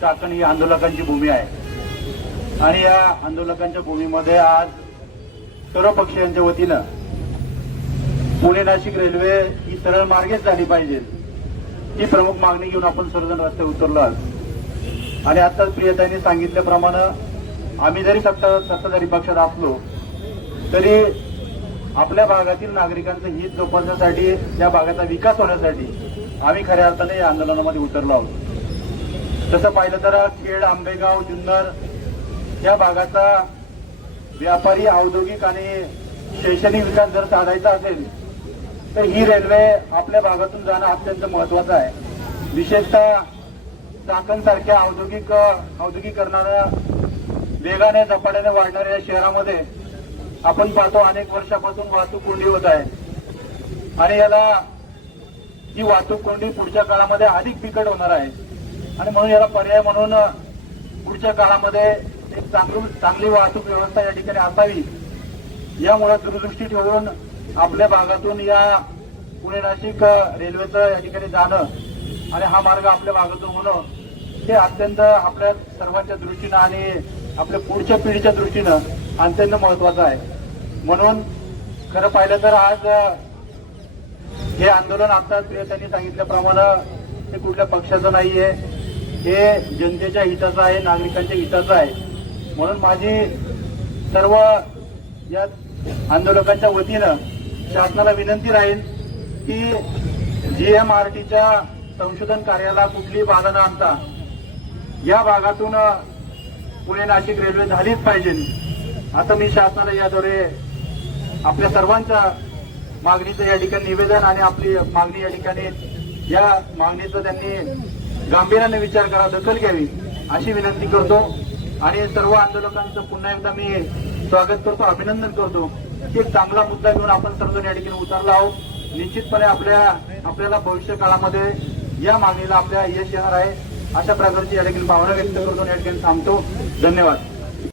चाकण ही आंदोलकांची भूमी आहे आणि या आंदोलकांच्या भूमीमध्ये आज सर्व पक्षांच्या वतीनं पुणे नाशिक रेल्वे ही सरळ मार्गेच झाली पाहिजे ही प्रमुख मागणी घेऊन आपण सर्वजण रस्त्यावर उतरलो आहोत। आणि आताच प्रियताईंनी सांगितल्याप्रमाणे आम्ही जरी सत्ताधारी पक्षात असलो तरी आपल्या भागातील नागरिकांचं हित जोपासण्यासाठी त्या भागाचा विकास होण्यासाठी आम्ही खऱ्या अर्थाने या आंदोलनामध्ये उतरलो आहोत। तसं पाहिलं तर खेड, आंबेगाव, जुन्नर या भागाचा व्यापारी, औद्योगिक आणि शैक्षणिक विकास जर साधायचा असेल तर ही रेल्वे आपल्या भागातून जाणं अत्यंत महत्वाचं आहे। विशेषतः चाकण सारख्या औद्योगिकरणाला वेगाने झपाट्याने वाढणाऱ्या या शहरामध्ये आपण पाहतो अनेक वर्षापासून वाहतूक कोंडी होत आहे आणि याला ही वाहतूक कोंडी पुढच्या काळामध्ये अधिक बिकट होणार आहे आणि म्हणून याला पर्याय म्हणून पुढच्या काळामध्ये एक चांगली वाहतूक व्यवस्था या ठिकाणी असावी यामुळे दूरदृष्टी ठेवून आपल्या भागातून या पुणे नाशिक रेल्वेचं या ठिकाणी जाणं आणि हा मार्ग आपल्या भागातून होणं हे अत्यंत आपल्या सर्वांच्या दृष्टीनं आणि आपल्या पुढच्या पिढीच्या दृष्टीनं अत्यंत महत्वाचं आहे। म्हणून खरं पाहिलं तर आज हे आंदोलन आता त्यांनी सांगितल्याप्रमाणे हे कुठल्या पक्षाचं नाहीये, हे जनतेच्या हिताचं आहे, नागरिकांच्या हिताचं आहे। म्हणून माझी सर्व या आंदोलकांच्या वतीनं शासनाला विनंती राहील की GMRTच्या संशोधन कार्याला कुठलीही बाधा न आणता या भागातून पुणे नाशिक रेल्वे झालीच पाहिजे असं मी शासनाला याद्वारे आपल्या सर्वांच्या मागणीचं या ठिकाणी निवेदन आणि आपली मागणी या ठिकाणी या मागणीचं त्यांनी गांभीर्याने विचार करा, दखल घ्यावी अशी विनंती करतो आणि सर्व आंदोलकांचं पुन्हा एकदा मी स्वागत करतो, अभिनंदन करतो। एक चांगला मुद्दा घेऊन आपण सर्वजण या ठिकाणी उतरलो आहोत। निश्चितपणे आपल्याला भविष्य काळामध्ये या मागणीला आपल्या यश येणार आहे अशा प्रकारची या ठिकाणी भावना व्यक्त करतो या ठिकाणी थांबतो। धन्यवाद।